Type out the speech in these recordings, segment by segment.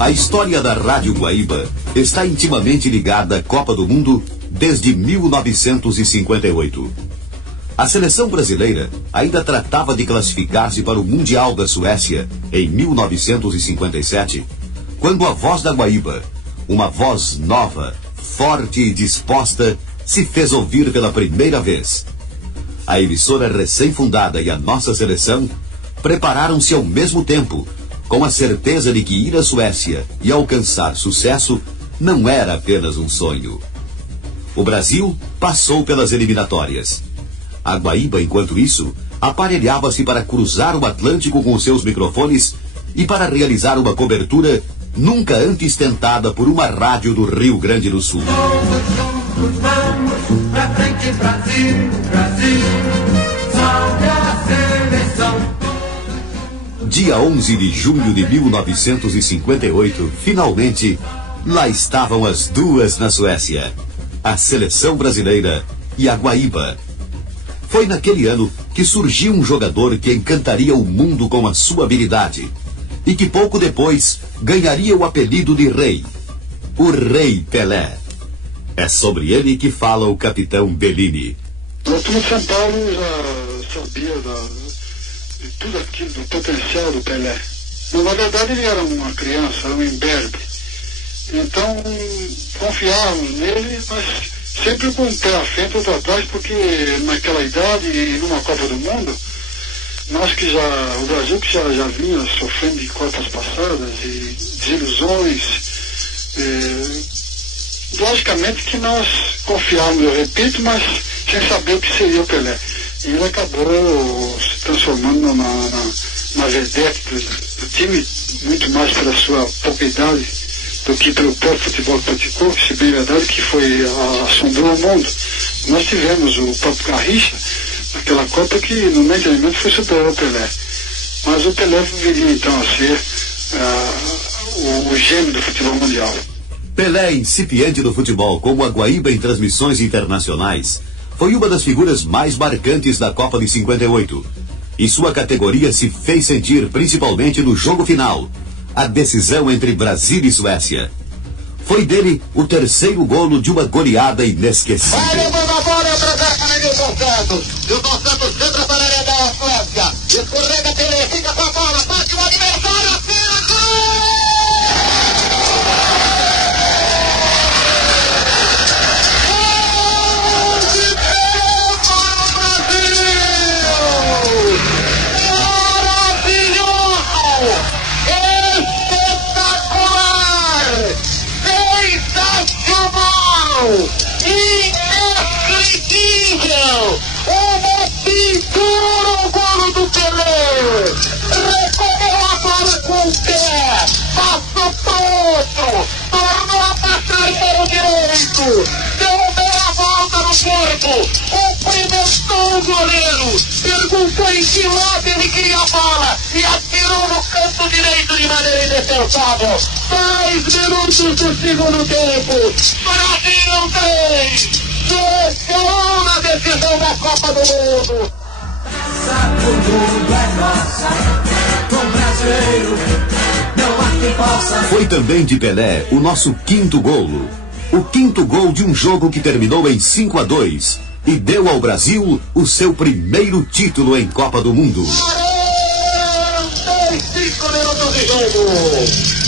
A história da Rádio Guaíba está intimamente ligada à Copa do Mundo desde 1958. A seleção brasileira ainda tratava de classificar-se para o Mundial da Suécia em 1957, quando a voz da Guaíba, uma voz nova, forte e disposta, se fez ouvir pela primeira vez. A emissora recém-fundada e a nossa seleção prepararam-se ao mesmo tempo, com a certeza de que ir à Suécia e alcançar sucesso não era apenas um sonho. O Brasil passou pelas eliminatórias. A Guaíba, enquanto isso, aparelhava-se para cruzar o Atlântico com seus microfones e para realizar uma cobertura nunca antes tentada por uma rádio do Rio Grande do Sul. Vamos pra frente, Brasil, Brasil, salve a seleção. Dia 11 de junho de 1958, finalmente, lá estavam as duas na Suécia, a seleção brasileira e a Guaíba. Foi naquele ano que surgiu um jogador que encantaria o mundo com a sua habilidade e que pouco depois ganharia o apelido de Rei, o Rei Pelé. É sobre ele que fala o capitão Bellini. O time de São Paulo já sabia de tudo aquilo, do potencial do Pelé. Mas, na verdade, ele era uma criança, era um imberbe. Então, confiávamos nele, mas sempre com o pé à frente e outro atrás, porque naquela idade e numa Copa do Mundo, o Brasil que já vinha sofrendo de Copas passadas e desilusões, logicamente que nós confiávamos, eu repito, mas sem saber o que seria o Pelé. E ele acabou se transformando na vedete do time, muito mais pela sua pouca idade do que pelo próprio futebol que praticou, se bem verdade que assombrou o mundo. Nós tivemos o próprio Garrincha, naquela Copa, que no meio de elemento foi superior ao Pelé. Mas o Pelé viria então a ser o gênio do futebol mundial. Pelé, incipiente do futebol, como a Guaíba em transmissões internacionais, foi uma das figuras mais marcantes da Copa de 58. E sua categoria se fez sentir principalmente no jogo final, a decisão entre Brasil e Suécia. Foi dele o terceiro golo de uma goleada inesquecível. Vai levando a bola para cá, Nilson Santos. E o Dos Santos entra para a área da Suécia. Escorrega, Pelé, fica com a bola, bate o adversário, atira, gol! Inacreditável! Uma pintura no golo do Pelé! Recolheu a bola com o pé, passou para o outro, tornou a passar para o direito, deu meia volta no corpo, cumprimentou o goleiro, perguntou em que lado ele queria a bola e atirou no canto direito de maneira indefensável. 10 minutos do segundo tempo. Brasil não tem. Seleção na decisão da Copa do Mundo. Essa do mundo é nossa, com brasileiro, não há quem possa. Foi também de Pelé o nosso quinto golo. O quinto gol de um jogo que terminou em 5-2 e deu ao Brasil o seu primeiro título em Copa do Mundo. 45 minutos de jogo.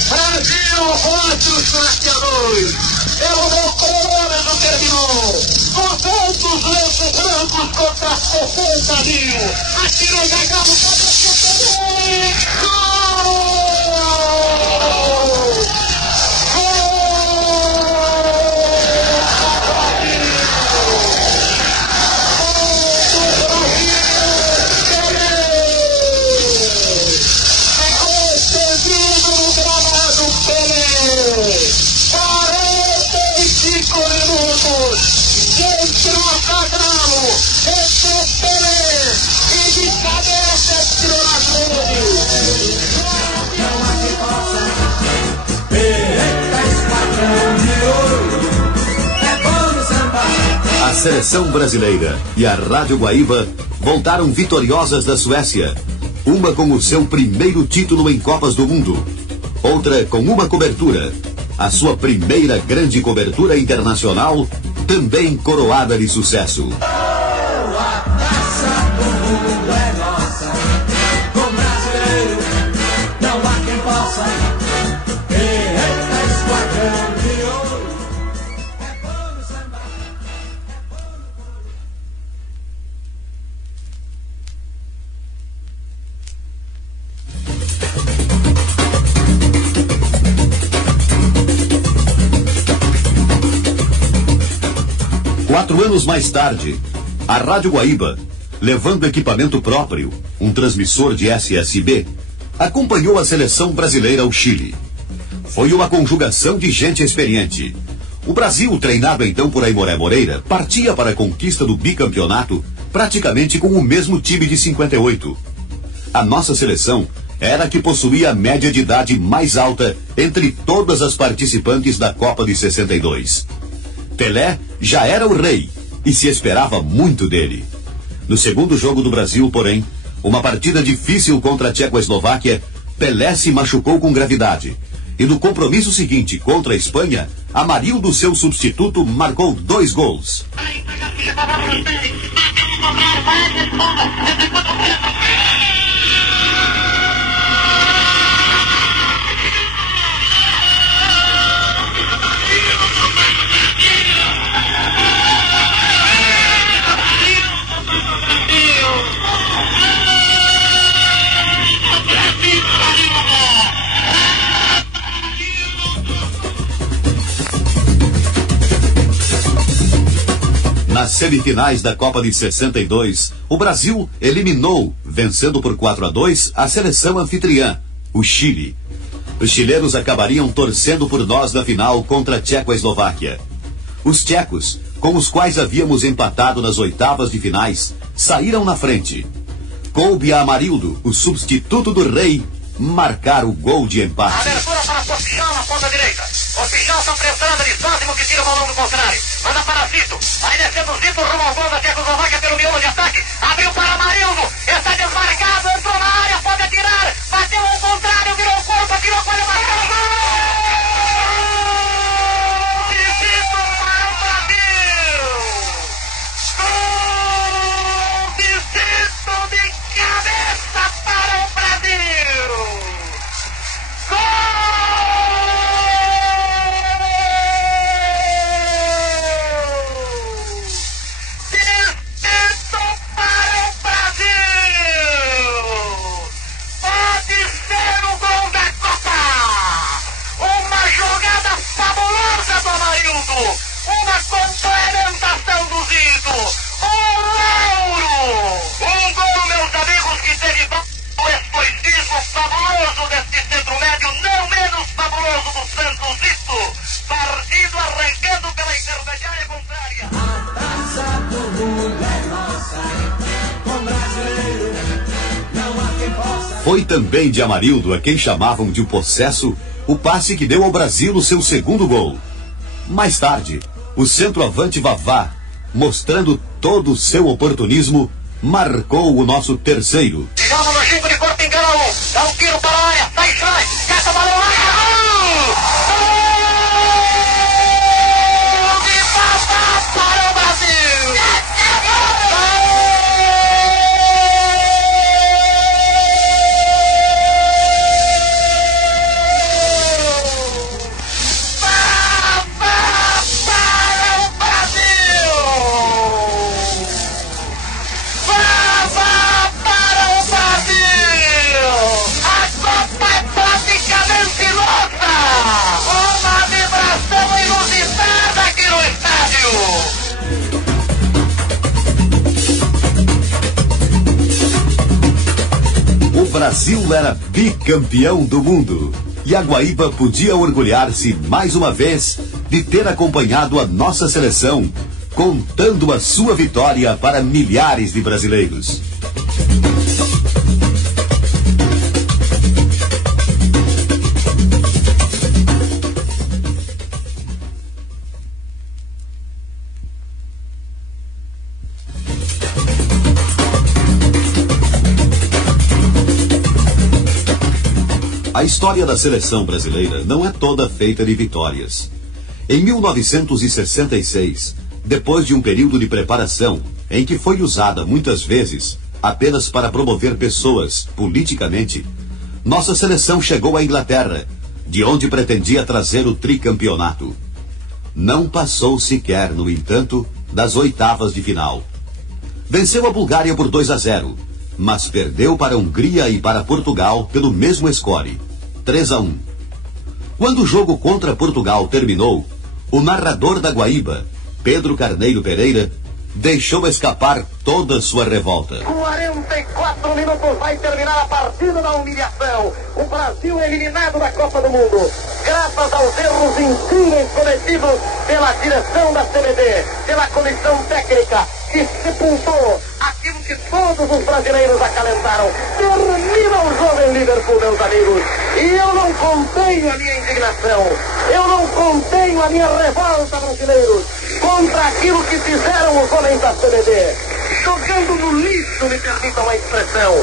Brasil, Rússia, Suécia 2. O meu cronômetro terminou. 200 lances brancos contra 60 mil. Atirou Zagallo, cabeça também. Gol! A seleção brasileira e a Rádio Guaíba voltaram vitoriosas da Suécia, uma com o seu primeiro título em Copas do Mundo, outra com uma cobertura. A sua primeira grande cobertura internacional, também coroada de sucesso. A taça do mundo é nossa. Com brasileiro não há quem possa. Eita, esquadrão de ouro. É bom no samba. É bom no couro. 4 anos mais tarde, a Rádio Guaíba, levando equipamento próprio, um transmissor de SSB, acompanhou a seleção brasileira ao Chile. Foi uma conjugação de gente experiente. O Brasil, treinado então por Aimoré Moreira, partia para a conquista do bicampeonato praticamente com o mesmo time de 58. A nossa seleção era a que possuía a média de idade mais alta entre todas as participantes da Copa de 62. Pelé já era o rei e se esperava muito dele. No segundo jogo do Brasil, porém, uma partida difícil contra a Tchecoslováquia, Pelé se machucou com gravidade. E no compromisso seguinte contra a Espanha, Amarildo, seu substituto, marcou 2 gols. Nas semifinais da Copa de 62, o Brasil eliminou, vencendo por 4-2, a seleção anfitriã, o Chile. Os chilenos acabariam torcendo por nós na final contra a Tchecoslováquia. Os tchecos, com os quais havíamos empatado nas oitavas de finais, saíram na frente. Coube a Amarildo, o substituto do rei, marcar o gol de empate. Abertura para Pospichal na ponta direita. Pospichal está pressionando de Zózimo que tira o balão do contrário. Manda para Zito. Vai descendo Zito rumo ao gol da Tchecoslováquia pelo miolo de ataque. Abriu para Amarildo. Está desmarcado. Entrou na área. Pode atirar. Bateu ao contrário. Virou o corpo. Tirou a coisa. Marcou o gol. Zito para o Brasil. Gol de Zito de cabeça para o Brasil. Gol! Uma complementação do Zito, Lauro, gol, meus amigos, que teve o estoicismo fabuloso deste centro médio, não menos fabuloso do Santos Zito, partido arrancando pela intermediária contrária. A taça do mundo é nossa, com brasileiro não há quem possa. Foi também de Amarildo, a quem chamavam de o possesso, o passe que deu ao Brasil o seu segundo gol. Mais tarde, o centroavante Vavá, mostrando todo o seu oportunismo, marcou o nosso terceiro. Joga no Chico de corpo, engana um, dá um tiro para a área, sai, caça o balão, gol! De Vavá para o Brasil! O Brasil era bicampeão do mundo. E a Guaíba podia orgulhar-se mais uma vez de ter acompanhado a nossa seleção, contando a sua vitória para milhares de brasileiros. A história da seleção brasileira não é toda feita de vitórias. Em 1966, depois de um período de preparação em que foi usada muitas vezes apenas para promover pessoas politicamente, nossa seleção chegou à Inglaterra, de onde pretendia trazer o tricampeonato. Não passou sequer, no entanto, das oitavas de final. Venceu a Bulgária por 2-0, mas perdeu para a Hungria e para Portugal pelo mesmo score, 3-1. Quando o jogo contra Portugal terminou, o narrador da Guaíba, Pedro Carneiro Pereira, deixou escapar toda sua revolta. 44 minutos vai terminar a partida da humilhação. O Brasil é eliminado da Copa do Mundo, graças aos erros incríveis cometidos pela direção da CBD, pela comissão técnica, que sepultou aquilo que todos os brasileiros acalentaram. Termina o jogo em Liverpool, meus amigos, e eu não contenho a minha indignação, eu não contenho a minha revolta, brasileiros, contra aquilo que fizeram os homens da CBD, jogando no lixo, me permitam a expressão,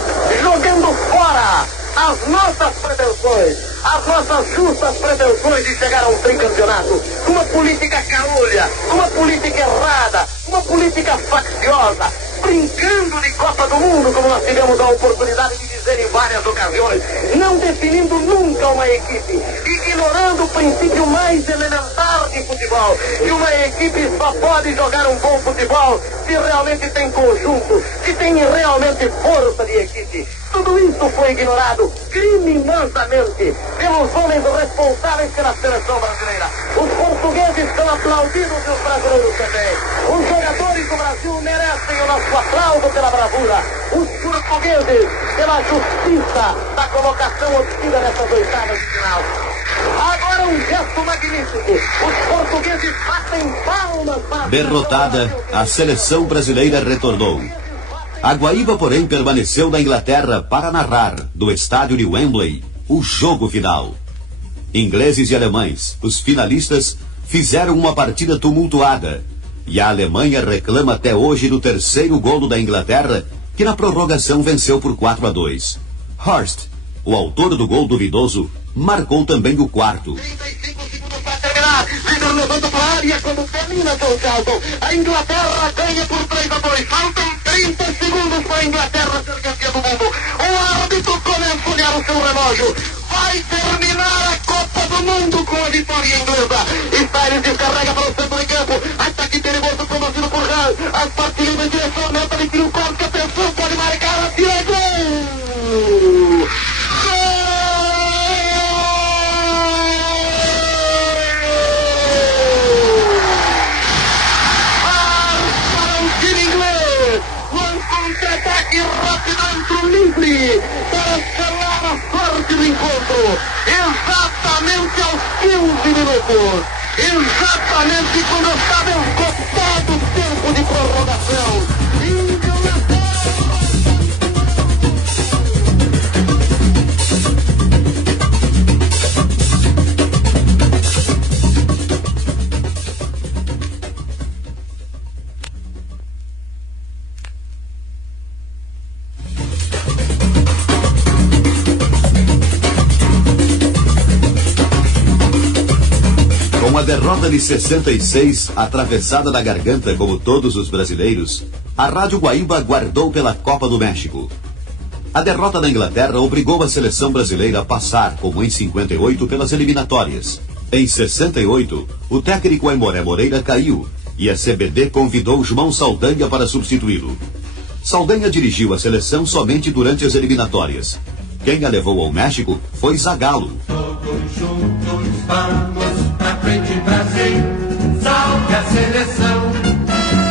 jogando fora as nossas pretensões, as nossas justas pretensões de chegar a um tricampeonato, uma política caolha, uma política errada, uma política facciosa, brincando de Copa do Mundo, como nós tivemos a oportunidade de dizer em várias ocasiões, não definindo nunca uma equipe, ignorando o princípio mais elementar de futebol, que uma equipe só pode jogar um bom futebol se realmente tem conjunto, se tem realmente força de equipe. Tudo isso foi ignorado criminosamente pelos homens responsáveis pela seleção brasileira. Os portugueses são aplaudidos e os brasileiros também. Os jogadores do Brasil merecem o nosso aplauso pela bravura. Os portugueses pela justiça da colocação obtida nessas oitavas de final. Agora um gesto magnífico. Os portugueses batem palmas para... Derrotada, a seleção brasileira retornou. A Guaíba, porém, permaneceu na Inglaterra para narrar, do estádio de Wembley, o jogo final. Ingleses e alemães, os finalistas, fizeram uma partida tumultuada. E a Alemanha reclama até hoje do terceiro golo da Inglaterra, que na prorrogação venceu por 4-2. Hurst, o autor do gol duvidoso, marcou também o quarto. 35 segundos para terminar. Líder levanta para a área quando termina John Charlton. A Inglaterra ganha por 3-2. Faltam 30 segundos para a Inglaterra ser campeã do mundo. O árbitro começa a olhar o seu relógio. Vai terminar a Copa do Mundo com a vitória inglesa. Styles descarrega para o centro de campo. Ataque perigoso promovido por Hall. As partidas em direção ao meta de tiro corte. Atenção, pode marcar. Atira gol! Contra-ataque rápido entre o livre para escalar a sorte do encontro. Exatamente aos 15 minutos. Exatamente quando estava esgotado o tempo de prorrogação. Com a derrota de 66 atravessada na garganta como todos os brasileiros, a Rádio Guaíba guardou pela Copa do México. A derrota da Inglaterra obrigou a seleção brasileira a passar, como em 58, pelas eliminatórias. Em 68, o técnico Aimoré Moreira caiu e a CBD convidou João Saldanha para substituí-lo. Saldanha dirigiu a seleção somente durante as eliminatórias. Quem a levou ao México foi Zagallo. Todos juntos vamos pra frente, Brasil, salve a seleção,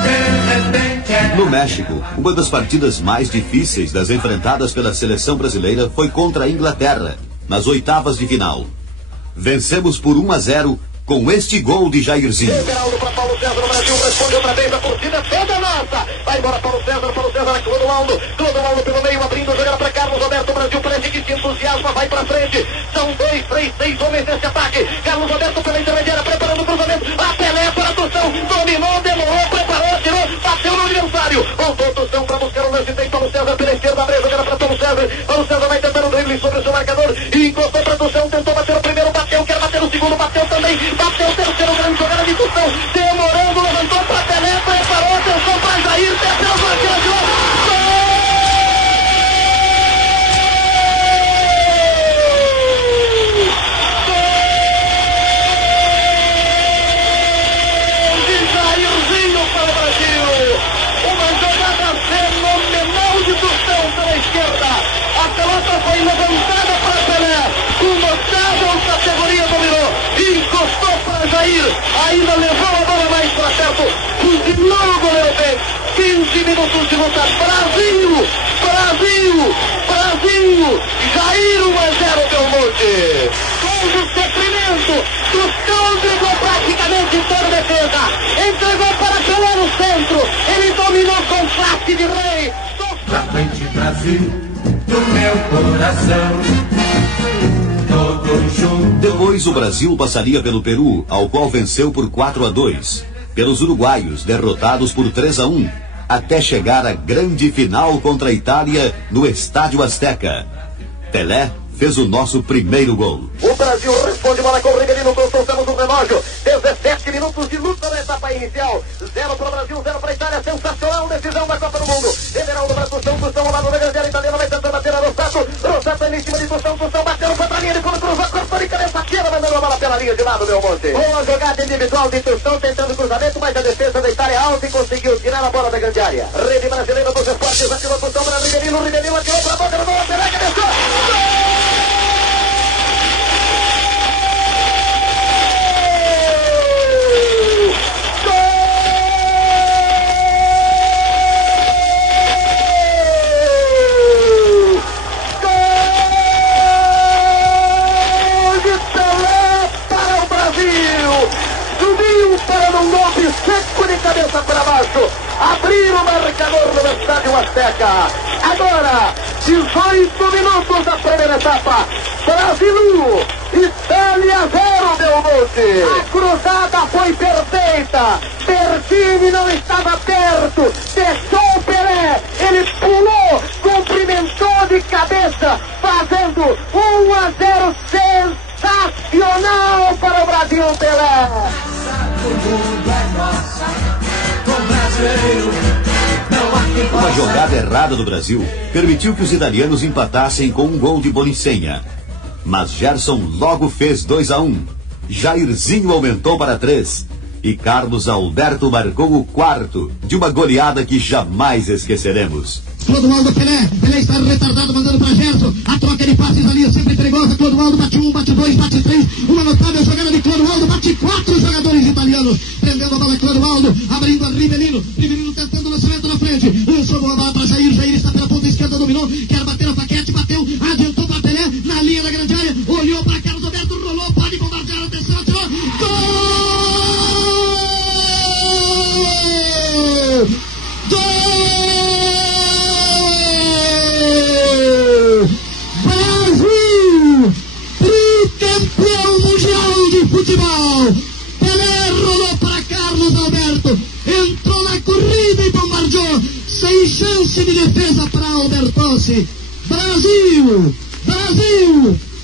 de repente é... No México, uma das partidas mais difíceis das enfrentadas pela seleção brasileira foi contra a Inglaterra, nas oitavas de final. Vencemos por 1-0 com este gol de Jairzinho. Geraldo para Paulo César, o Brasil responde outra vez, a torcida toda nossa. Vai embora Paulo César na Clodoaldo pelo meio, abrindo, jogando para Carlos Roberto, o Brasil parece que se entusiasma, vai para frente. São 2, 3, 6 homens nesse ataque. Carlos Roberto pela intermediária, preparando o cruzamento. A Pelé para a Tução, dominou, demorou, preparou, tirou, bateu no adversário. Voltou Tução para buscar o lance, tem Paulo César pela esquerda, abriu, jogando para Paulo César. Paulo César vai tentar um drible sobre o seu marcador e encostou para também. Bateu o terceiro, grande jogada de Tostão. Demorando, levantou para Pelé, preparou, atenção para Jair, desceu, a pelota foi levantada para Pelé, com notável categoria dominou, encostou para Jair, ainda levou a bola mais para perto, continuou o goleiro bem, 15 minutos de luta, Brasil, Jair 1-0 Belmonte, com o sofrimento, Tostão driblou praticamente toda a defesa, entregou para Pelé no centro, ele dominou com classe de rei. Pra frente, Brasil, do meu coração, todos juntos. Depois o Brasil passaria pelo Peru, ao qual venceu por 4-2, pelos uruguaios, derrotados por 3-1, até chegar à grande final contra a Itália no Estádio Azteca. Pelé fez o nosso primeiro gol. O Brasil responde bola com o Rivelino, consultamos o relógio, 17 minutos de luta na etapa inicial, 0 para o Brasil, 0 para a Itália, sensacional decisão da Copa do Mundo. Everaldo para Tostão ao lado da grande área italiana, vai tentando bater a Rossato ali em cima de Tostão bateu contra a linha de fundo, cruzou, cortou de cabeça, tira, mandando a bola pela linha de lado, Belmonte. Boa jogada individual de Tostão, tentando cruzamento, mas a defesa da Itália alta e conseguiu tirar a bola da grande área. Rede brasileira dos esportes, atirou Tostão para Rivelino atirou para a boca do gol, Pelé, cabeçou, gol! Seco de cabeça para baixo, abrir o marcador no Estádio Azteca. Agora, 18 minutos da primeira etapa. Brasil, Itália 0, Belmonte. A cruzada foi perfeita. Bertini não estava perto, deixou o Pelé, ele pulou, cumprimentou de cabeça, fazendo 1-0 sensacional para o Brasil, Pelé. O mundo é nossa, com brasileiro, não há quem Uma jogada errada do Brasil permitiu que os italianos empatassem com um gol de Bonicenha. Mas Gerson logo fez 2-1. Jairzinho aumentou para 3. E Carlos Alberto marcou o quarto de uma goleada que jamais esqueceremos. Clodoaldo Pelé está retardado, mandando para Gerson, a troca de passes ali, sempre perigosa. Clodoaldo bate 1, bate 2, bate 3, uma notável jogada de Clodoaldo, bate 4 jogadores italianos, prendendo a bola Clodoaldo, abrindo a Rivelino tentando o lançamento na frente, lançou a bola para Jair está pela ponta esquerda, dominou, quer bater a paquete, bateu, adiantou para Pelé, na linha da grande área, olhou para Carlos Alberto, rolou, pode bombardear, atenção, atirou, gol! Brasil, tricampeão mundial de futebol. Pelé rolou para Carlos Alberto, entrou na corrida e bombardeou, sem chance de defesa para Albertossi. Brasil,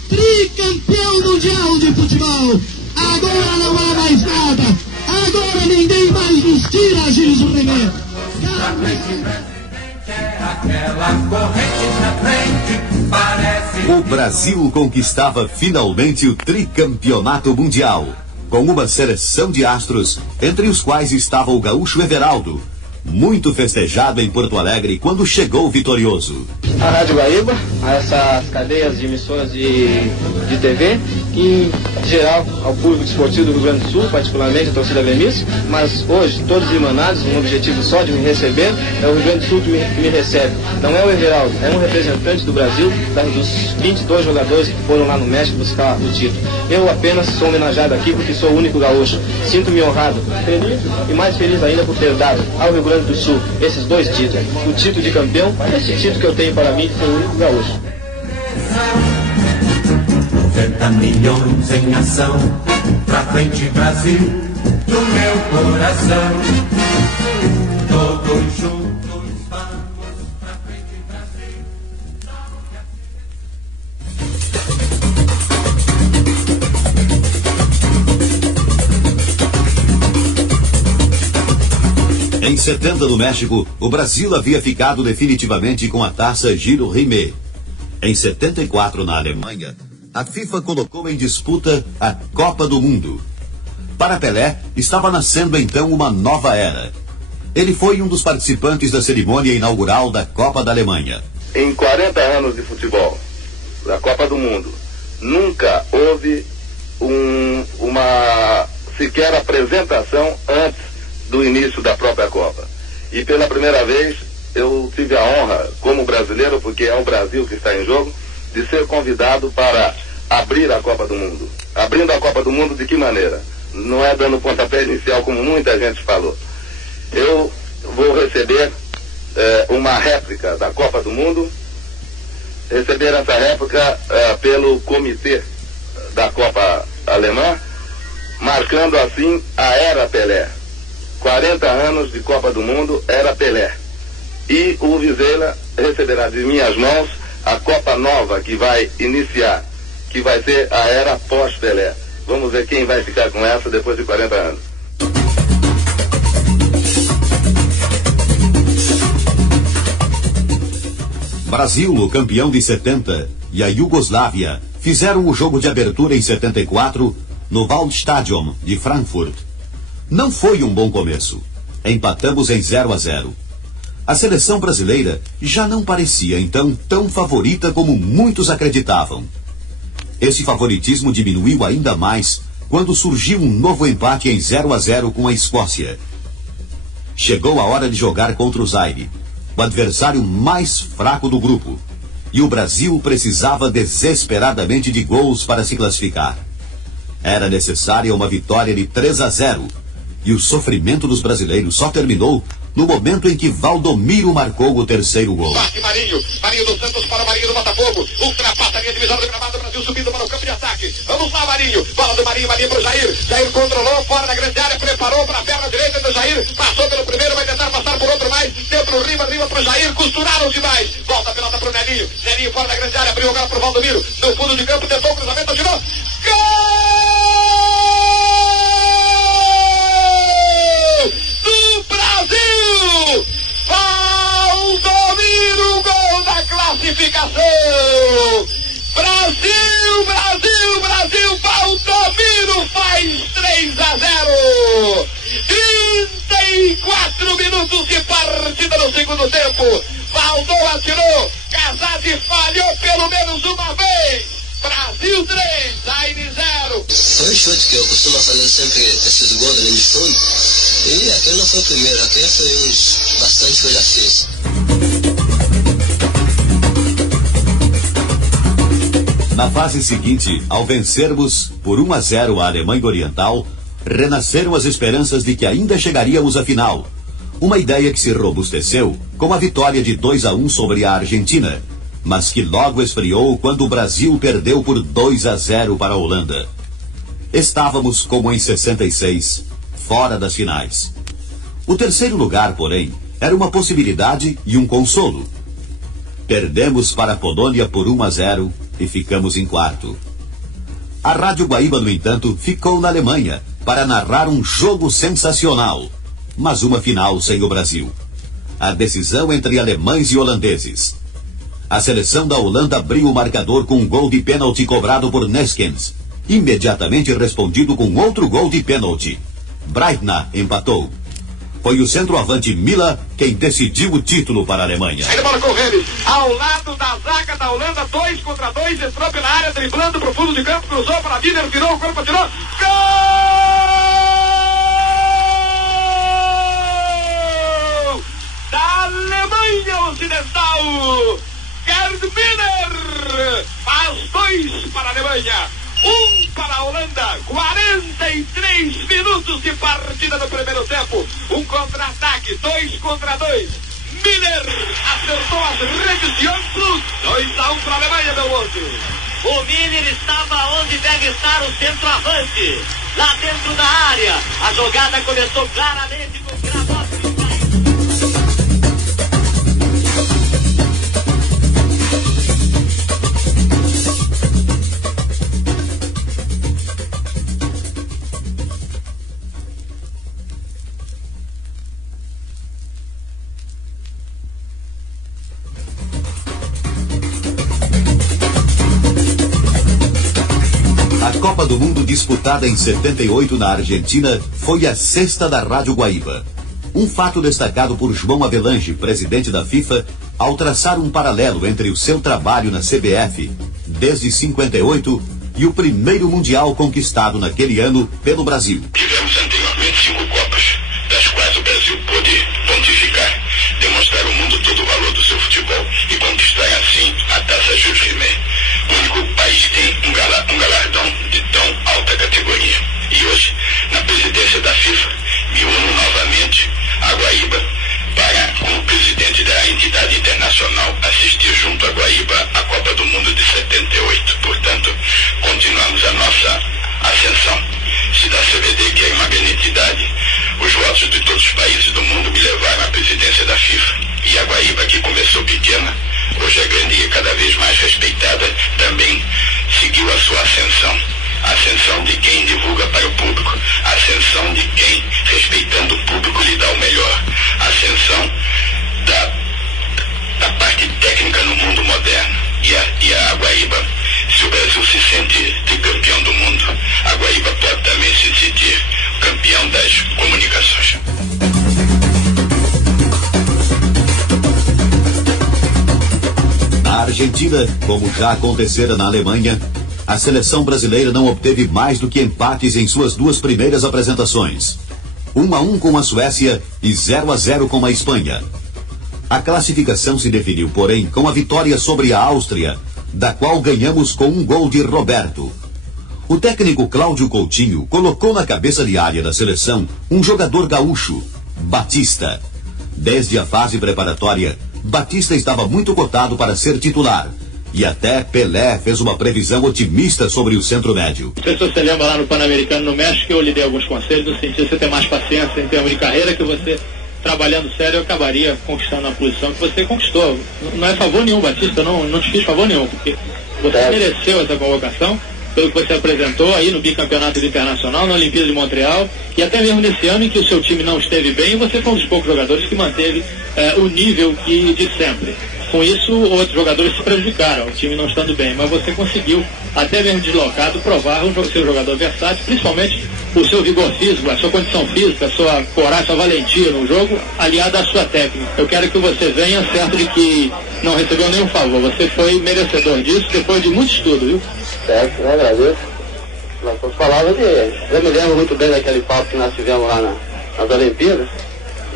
tricampeão mundial de futebol. Agora não há mais nada, agora ninguém mais nos tira, Gilles René. aquela corrente na frente, parece... O Brasil conquistava finalmente o tricampeonato mundial, com uma seleção de astros, entre os quais estava o gaúcho Everaldo, muito festejado em Porto Alegre quando chegou vitorioso. A Rádio Guaíba, a essas cadeias de emissoras de TV, e em geral ao público esportivo do Rio Grande do Sul, particularmente a torcida gremista, mas hoje todos emanados, um objetivo só de me receber, é o Rio Grande do Sul que me recebe. Não é o Everaldo, é um representante do Brasil, dos 22 jogadores que foram lá no México buscar o título. Eu apenas sou homenageado aqui porque sou o único gaúcho. Sinto-me honrado, feliz e mais feliz ainda por ter dado ao Rio Grande do Sul esses dois títulos. O título de campeão, esse título que eu tenho para mim, de ser o único gaúcho. 90 milhões em ação, pra frente Brasil, do meu coração, todos juntos vamos pra frente Brasil. Em 70, no México, o Brasil havia ficado definitivamente com a taça Giro Rimet. Em 74, na Alemanha, a FIFA colocou em disputa a Copa do Mundo. Para Pelé, estava nascendo então uma nova era. Ele foi um dos participantes da cerimônia inaugural da Copa da Alemanha. Em 40 anos de futebol, da Copa do Mundo, nunca houve uma sequer apresentação antes do início da própria Copa. E pela primeira vez eu tive a honra, como brasileiro, porque é o Brasil que está em jogo, de ser convidado para abrir a Copa do Mundo. Abrindo a Copa do Mundo de que maneira? Não é dando pontapé inicial, como muita gente falou. Eu vou receber uma réplica da Copa do Mundo, receber essa réplica pelo comitê da Copa Alemã, marcando assim a era Pelé. 40 anos de Copa do Mundo, era Pelé. E o Vizela receberá de minhas mãos a Copa Nova que vai iniciar, que vai ser a era pós-Pelé. Vamos ver quem vai ficar com essa depois de 40 anos. Brasil, o campeão de 70, e a Iugoslávia fizeram o jogo de abertura em 74 no Waldstadion de Frankfurt. Não foi um bom começo. Empatamos em 0-0. A seleção brasileira já não parecia então tão favorita como muitos acreditavam. Esse favoritismo diminuiu ainda mais quando surgiu um novo empate em 0-0 com a Escócia. Chegou a hora de jogar contra o Zaire, o adversário mais fraco do grupo, e o Brasil precisava desesperadamente de gols para se classificar. Era necessária uma vitória de 3-0, e o sofrimento dos brasileiros só terminou no momento em que Valdomiro marcou o terceiro gol. Bate Marinho dos Santos para Marinho do Botafogo, ultrapassa a linha divisória do gramado, Brasil subindo para o campo de ataque. Vamos lá, Marinho, bola do Marinho para o Jair. Jair controlou, fora da grande área, preparou para a perna direita do Jair, passou pelo primeiro, vai tentar passar por outro mais, deu pro Riva para o Jair, costuraram demais. Volta a pelota para o Nelinho, Nelinho fora da grande área, abriu o gol para o Valdomiro, no fundo de campo, tentou o cruzamento, atirou. Gol! Brasil! Valdomiro, gol da classificação! Brasil, Brasil, Brasil! Valdomiro faz 3-0! 34 minutos de partida no segundo tempo! Valdô atirou, Casati falhou pelo menos uma vez! Brasil 3, Zaire 0. Foi um chute que eu costumo fazer sempre esses gols da linha de fundo. E aquele não foi o primeiro, aquele foi uns bastante que eu já fiz. Na fase seguinte, ao vencermos por 1-0 a Alemanha Oriental, renasceram as esperanças de que ainda chegaríamos à final. Uma ideia que se robusteceu com a vitória de 2-1 sobre a Argentina, mas que logo esfriou quando o Brasil perdeu por 2-0 para a Holanda. Estávamos como em 66, fora das finais. O terceiro lugar, porém, era uma possibilidade e um consolo. Perdemos para a Polônia por 1-0 e ficamos em quarto. A Rádio Guaíba, no entanto, ficou na Alemanha para narrar um jogo sensacional, mas uma final sem o Brasil. A decisão entre alemães e holandeses. A seleção da Holanda abriu o marcador com um gol de pênalti cobrado por Neskens, imediatamente respondido com outro gol de pênalti. Breitner empatou. Foi o centroavante Mila quem decidiu o título para a Alemanha. Aí a bola com ele, ao lado da zaga da Holanda, 2 contra 2, entrou pela área, driblando pro fundo de campo, cruzou para Miller, virou o corpo, atirou. Gol! Da Alemanha Ocidental! Gerd Miller faz 2 para a Alemanha, 1 para a Holanda. 43 minutos de partida no primeiro tempo. Um contra-ataque, 2 contra 2. Miller acertou as redes de Anflug. 2-1 para a Alemanha, meu moço. O Miller estava onde deve estar o centroavante, lá dentro da área. A jogada começou claramente com o Gravotti. Copa do Mundo disputada em 78 na Argentina foi a sexta da Rádio Guaíba. Um fato destacado por João Avelange, presidente da FIFA, ao traçar um paralelo entre o seu trabalho na CBF, desde 58, e o primeiro Mundial conquistado naquele ano pelo Brasil. Tivemos anteriormente 5 Copas, das quais o Brasil pôde pontificar, demonstrar ao mundo todo o valor do seu futebol e conquistar assim a Taça Jules Rimet. O único país que tem um galardão de tão alta categoria. E hoje, na presidência da FIFA, me uno novamente a Guaíba para, como presidente da entidade internacional, assistir junto à Guaíba a Copa do Mundo de 78. Portanto, continuamos a nossa ascensão. Se da CBD, que é uma grande entidade, os votos de todos os países do mundo me levaram à presidência da FIFA. E a Guaíba, que começou pequena, hoje é grande e cada vez mais respeitada, também seguiu a sua ascensão. A ascensão de quem divulga para o público. A ascensão de quem, respeitando o público, lhe dá o melhor. A ascensão da parte técnica no mundo moderno. E a Guaíba, se o Brasil se sente tricampeão do mundo, a Guaíba pode também se sentir campeão das comunicações. Na Argentina, como já acontecera na Alemanha, a seleção brasileira não obteve mais do que empates em suas duas primeiras apresentações. 1-1 com a Suécia e 0-0 com a Espanha. A classificação se definiu, porém, com a vitória sobre a Áustria, da qual ganhamos com um gol de Roberto. O técnico Cláudio Coutinho colocou na cabeça de área da seleção um jogador gaúcho, Batista. Desde a fase preparatória, Batista estava muito cotado para ser titular. E até Pelé fez uma previsão otimista sobre o centro médio. Não sei se você lembra lá no Pan-Americano no México, eu lhe dei alguns conselhos no sentido de você ter mais paciência em termos de carreira, que você, trabalhando sério, acabaria conquistando a posição que você conquistou. Não é favor nenhum, Batista, não te fiz favor nenhum, porque você mereceu essa convocação pelo que você apresentou aí no bicampeonato internacional, na Olimpíada de Montreal, e até mesmo nesse ano em que o seu time não esteve bem, você foi um dos poucos jogadores que manteve o nível de sempre. Com isso, outros jogadores se prejudicaram, o time não estando bem, mas você conseguiu, até mesmo deslocado, provar o seu jogador versátil, principalmente o seu vigor físico, a sua condição física, a sua coragem, a sua valentia no jogo, aliada à sua técnica. Eu quero que você venha certo de que não recebeu nenhum favor, você foi merecedor disso depois de muito estudo, viu? Certo, eu agradeço. Nós estamos falando eu me lembro muito bem daquele palco que nós tivemos lá nas Olimpíadas,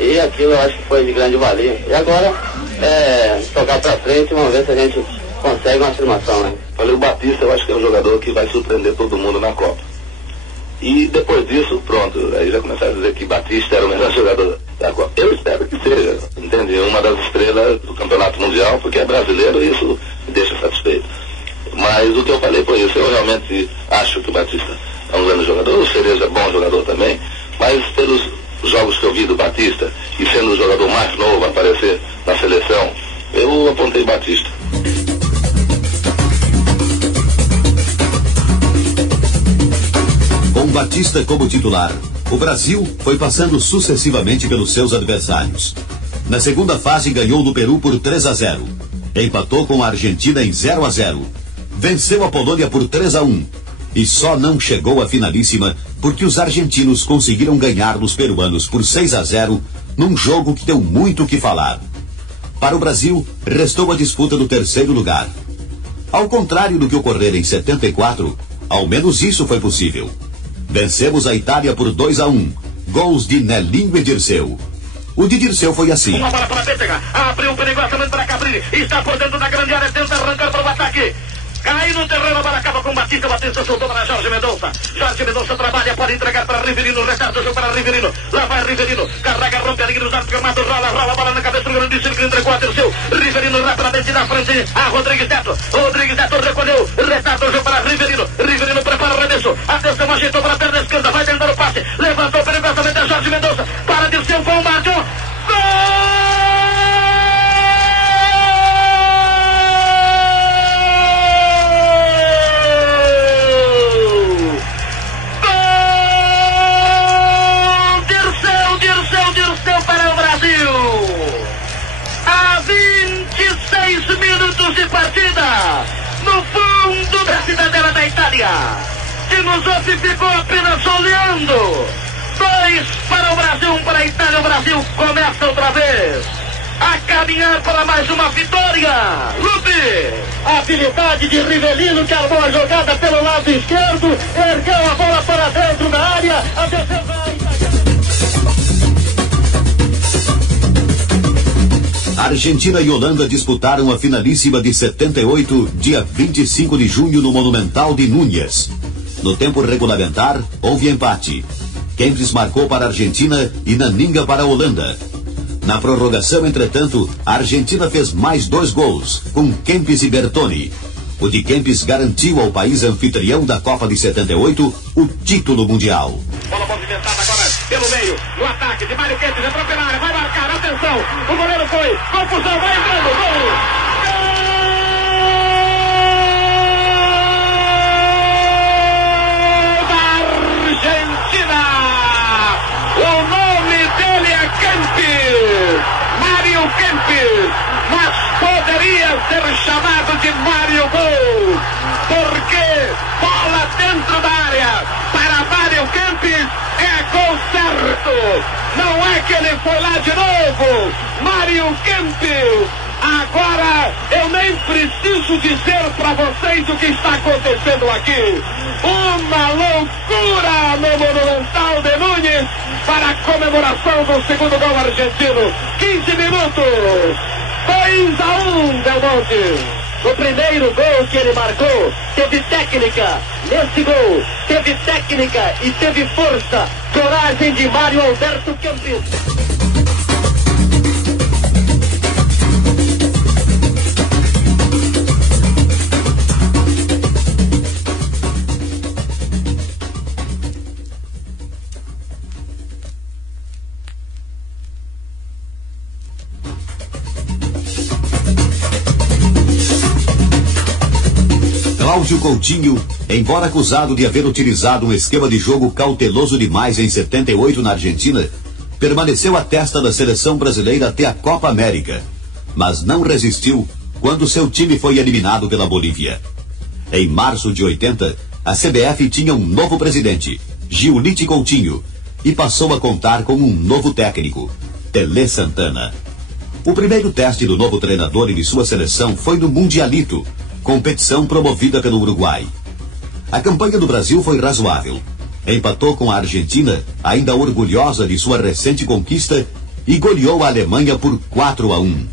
e aquilo eu acho que foi de grande valia. E agora, tocar pra frente, vamos ver se a gente consegue uma afirmação, né? Olha, o Batista eu acho que é um jogador que vai surpreender todo mundo na Copa. E depois disso, pronto, aí já começaram a dizer que Batista era o melhor jogador da Copa. Eu espero que seja, entende? Uma das estrelas do Campeonato Mundial, porque é brasileiro e isso me deixa satisfeito. Mas o que eu falei foi isso, eu realmente acho que o Batista é um grande jogador, o Cereja é bom jogador também, mas pelos jogos que eu vi do Batista, e sendo o jogador mais novo a aparecer na seleção, eu apontei Batista. Com Batista como titular, o Brasil foi passando sucessivamente pelos seus adversários. Na segunda fase ganhou do Peru por 3-0. Empatou com a Argentina em 0-0. Venceu a Polônia por 3-1. E só não chegou à finalíssima porque os argentinos conseguiram ganhar dos peruanos por 6-0 num jogo que deu muito o que falar. Para o Brasil, restou a disputa do terceiro lugar. Ao contrário do que ocorrera em 74, ao menos isso foi possível. Vencemos a Itália por 2-1. Gols de Nelinho e Dirceu. O de Dirceu foi assim. Uma bola para Pétega, abriu perigosamente para Cabrini, está por dentro da grande área, tenta arrancar para o ataque. Cai no terreno, a bola acaba com Batista, Batista soltou para Jorge Mendonça. Jorge Mendonça trabalha, pode entregar para Riverino, retarda o jogo para Riverino. Lá vai Riverino, carrega, rompe a linha dos arcos, rola a bola na cabeça do grande círculo, entregou a Dirceu. Riverino rapidamente na frente, a Rodrigues Neto. Rodrigues Neto recolheu, retarda o jogo para Riverino. Riverino prepara o arremesso, atenção, ajeitou para a perna esquerda, vai tentar o passe. Levantou perigosamente a Jorge Mendonça, para Dirceu com o Márcio. Gol! Para o Brasil, há 26 minutos de partida, no fundo da cidadela da Itália, que nos outros ficou apenas olhando. 2 para o Brasil, 1 para a Itália. O Brasil começa outra vez a caminhar para mais uma vitória. Lupe! A habilidade de Rivelino, que armou a jogada pelo lado esquerdo, ergueu a bola para dentro da área, a defesa... Argentina e Holanda disputaram a finalíssima de 78, dia 25 de junho, no Monumental de Núñez. No tempo regulamentar, houve empate. Kempis marcou para a Argentina e Naninga para a Holanda. Na prorrogação, entretanto, a Argentina fez mais 2 gols, com Kempis e Bertoni. O de Kempis garantiu ao país anfitrião da Copa de 78 o título mundial. Bola movimentada agora pelo meio, no ataque de Mário Kempis, entrou pela área, vai marcar, atenção, o goleiro foi, confusão, vai entrando, gol! Kempis, mas poderia ser chamado de Mário Gol, porque bola dentro da área para Mário Kempis é gol certo, não é que ele foi lá de novo. Mário Kempis, agora eu nem preciso dizer para vocês o que está acontecendo aqui, uma loucura no Monumental de Núñez para a comemoração do segundo gol argentino. 15 minutos, 2-1, Del Monte. O primeiro gol que ele marcou teve técnica. Nesse gol teve técnica e teve força, coragem de Mário Alberto Kempis. Cláudio Coutinho, embora acusado de haver utilizado um esquema de jogo cauteloso demais em 78 na Argentina, permaneceu à testa da seleção brasileira até a Copa América, mas não resistiu quando seu time foi eliminado pela Bolívia. Em março de 80, a CBF tinha um novo presidente, Giulite Coutinho, e passou a contar com um novo técnico, Tele Santana. O primeiro teste do novo treinador e de sua seleção foi no Mundialito, competição promovida pelo Uruguai. A campanha do Brasil foi razoável. Empatou com a Argentina, ainda orgulhosa de sua recente conquista, e goleou a Alemanha por 4-1.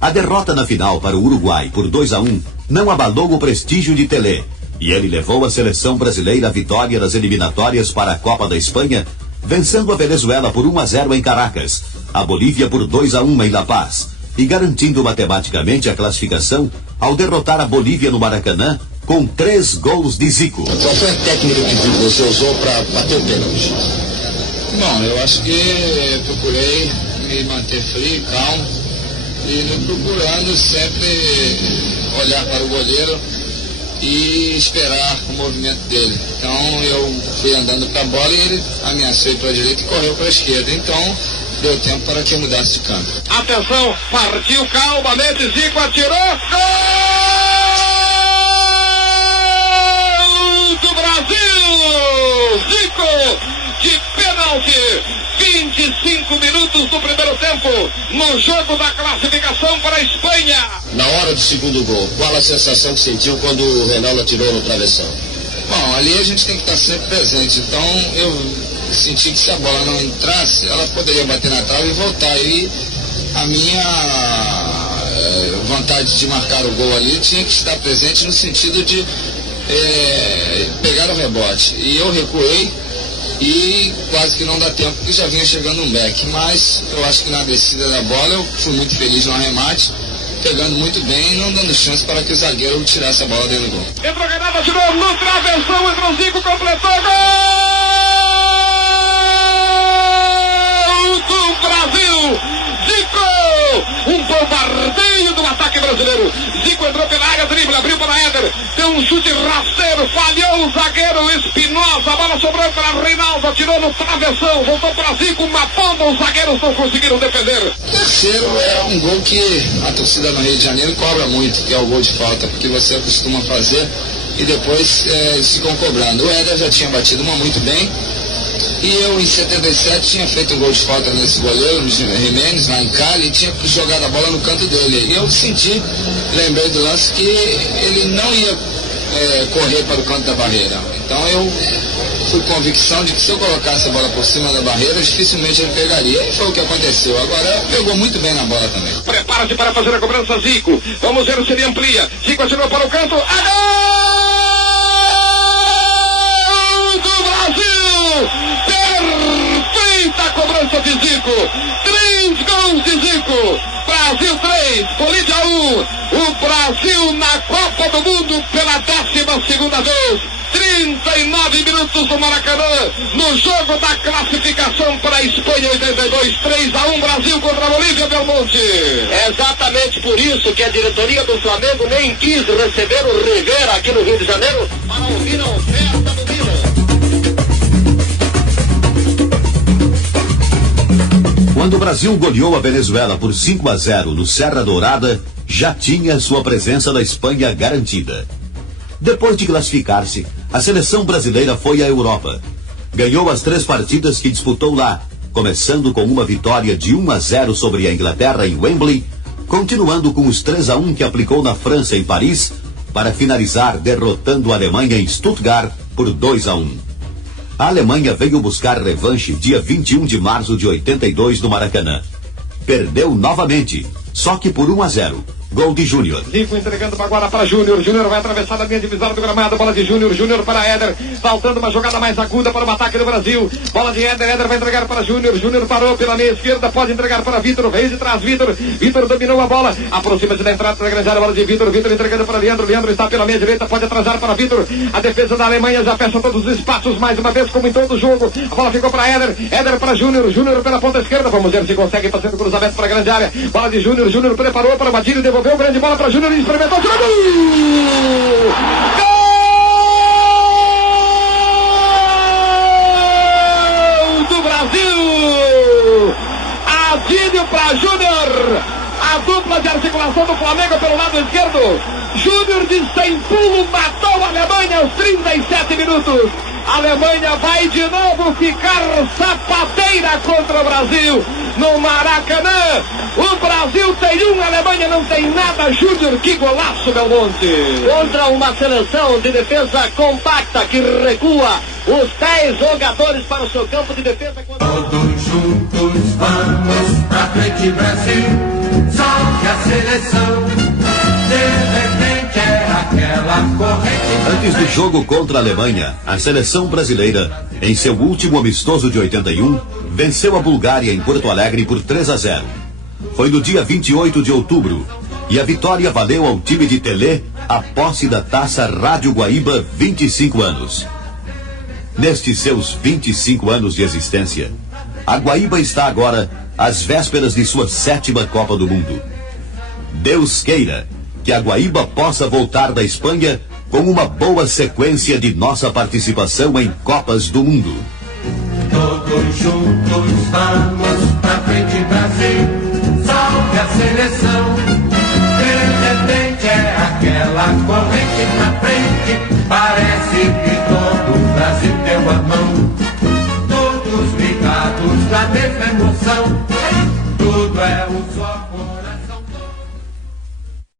A derrota na final para o Uruguai por 2-1 não abalou o prestígio de Tele, e ele levou a seleção brasileira à vitória das eliminatórias para a Copa da Espanha, vencendo a Venezuela por 1-0 em Caracas, a Bolívia por 2-1 em La Paz, e garantindo matematicamente a classificação ao derrotar a Bolívia no Maracanã com 3 gols de Zico. Qual foi a técnica que você usou para bater o pênalti? Bom, eu acho que procurei me manter frio, calmo e procurando sempre olhar para o goleiro e esperar o movimento dele. Então eu fui andando para a bola e ele ameaçou para a direita e correu para a esquerda. Então deu tempo para que mudasse de campo. Atenção, partiu calmamente, Zico atirou, gol do Brasil! Zico de pênalti, 25 minutos do primeiro tempo, no jogo da classificação para a Espanha. Na hora do segundo gol, qual a sensação que sentiu quando o Reinaldo atirou no travessão? Bom, ali a gente tem que estar sempre presente, então eu senti que se a bola não entrasse, ela poderia bater na trave e voltar. E a minha vontade de marcar o gol ali tinha que estar presente no sentido de pegar o rebote. E eu recuei e quase que não dá tempo, porque já vinha chegando um back. Mas eu acho que na descida da bola eu fui muito feliz no arremate, pegando muito bem e não dando chance para que o zagueiro tirasse a bola dentro do gol. Entrou Renato, tirou no travessão, entrou o Zico, completou, gol! Do Brasil, Zico, um bombardeio do ataque brasileiro. Zico entrou pela área, drible, abriu para Éder, deu um chute rasteiro, falhou o zagueiro Espinosa, a bola sobrou para Reinaldo, atirou no travessão, voltou para Zico, uma bomba, os zagueiros não conseguiram defender. O terceiro é um gol que a torcida no Rio de Janeiro cobra muito, que é o gol de falta, porque você costuma fazer e depois eles ficam cobrando. O Éder já tinha batido uma muito bem, e eu em 77 tinha feito um gol de falta nesse goleiro, no Jiménez, lá em Cali, e tinha jogado a bola no canto dele. E eu lembrei do lance que ele não ia correr para o canto da barreira. Então eu fui com convicção de que se eu colocasse a bola por cima da barreira, dificilmente ele pegaria. E foi o que aconteceu. Agora pegou muito bem na bola também. Prepara-se para fazer a cobrança, Zico. Vamos ver se ele amplia. Zico atirou para o canto. A gol do Brasil! Perfeita cobrança de Zico. 3 gols de Zico. Brasil 3, Bolívia 1. O Brasil na Copa do Mundo pela 12ª vez. 39 minutos do Maracanã, no jogo da classificação para a Espanha 82, 3-1 Brasil contra a Bolívia, Belmonte. É exatamente por isso que a diretoria do Flamengo nem quis receber o Rivera aqui no Rio de Janeiro para ouvir a oferta do Milan. Quando o Brasil goleou a Venezuela por 5-0 no Serra Dourada, já tinha sua presença na Espanha garantida. Depois de classificar-se, a seleção brasileira foi à Europa. Ganhou as 3 partidas que disputou lá, começando com uma vitória de 1-0 sobre a Inglaterra em Wembley, continuando com os 3-1 que aplicou na França em Paris, para finalizar derrotando a Alemanha em Stuttgart por 2-1. A Alemanha veio buscar revanche dia 21 de março de 82 no Maracanã. Perdeu novamente, só que por 1-0. Gol de Júnior. Zico entregando agora para Júnior. Júnior vai atravessar a linha divisória do gramado. Bola de Júnior. Júnior para Éder. Faltando uma jogada mais aguda para o ataque do Brasil. Bola de Éder. Éder vai entregar para Júnior. Júnior parou pela meia esquerda. Pode entregar para Vitor. Veio de trás. Vitor. Vitor dominou a bola. Aproxima-se da entrada da grande área. Bola de Vitor. Vitor entregando para Leandro. Leandro está pela meia direita. Pode atrasar para Vitor. A defesa da Alemanha já fecha todos os espaços mais uma vez, como em todo o jogo. A bola ficou para Éder. Éder para Júnior. Júnior pela ponta esquerda. Vamos ver se consegue fazer o cruzamento para a grande área. Bola de Júnior. Júnior preparou para o Badilho. Devolveu grande bola para Júnior. Experimentou, tirou gol! Gol do Brasil! Adílio para Júnior! A dupla de articulação do Flamengo pelo lado esquerdo. Júnior de sem pulo matou a Alemanha aos 37 minutos. A Alemanha vai de novo ficar sapateira contra o Brasil no Maracanã. O Brasil tem 1, a Alemanha não tem nada. Júnior, que golaço, Belmonte. Contra uma seleção de defesa compacta que recua os 10 jogadores para o seu campo de defesa. Todos juntos vamos pra frente, Brasil. Salve a seleção. De repente é aquela corrente. Antes do jogo contra a Alemanha, a seleção brasileira, em seu último amistoso de 81, venceu a Bulgária em Porto Alegre por 3-0. Foi no dia 28 de outubro, e a vitória valeu ao time de Telê a posse da taça Rádio Guaíba 25 anos. Nestes seus 25 anos de existência, a Guaíba está agora às vésperas de sua 7ª Copa do Mundo. Deus queira que a Guaíba possa voltar da Espanha com uma boa sequência de nossa participação em Copas do Mundo. Todos juntos vamos pra frente, Brasil. Salve a seleção. De repente é aquela corrente.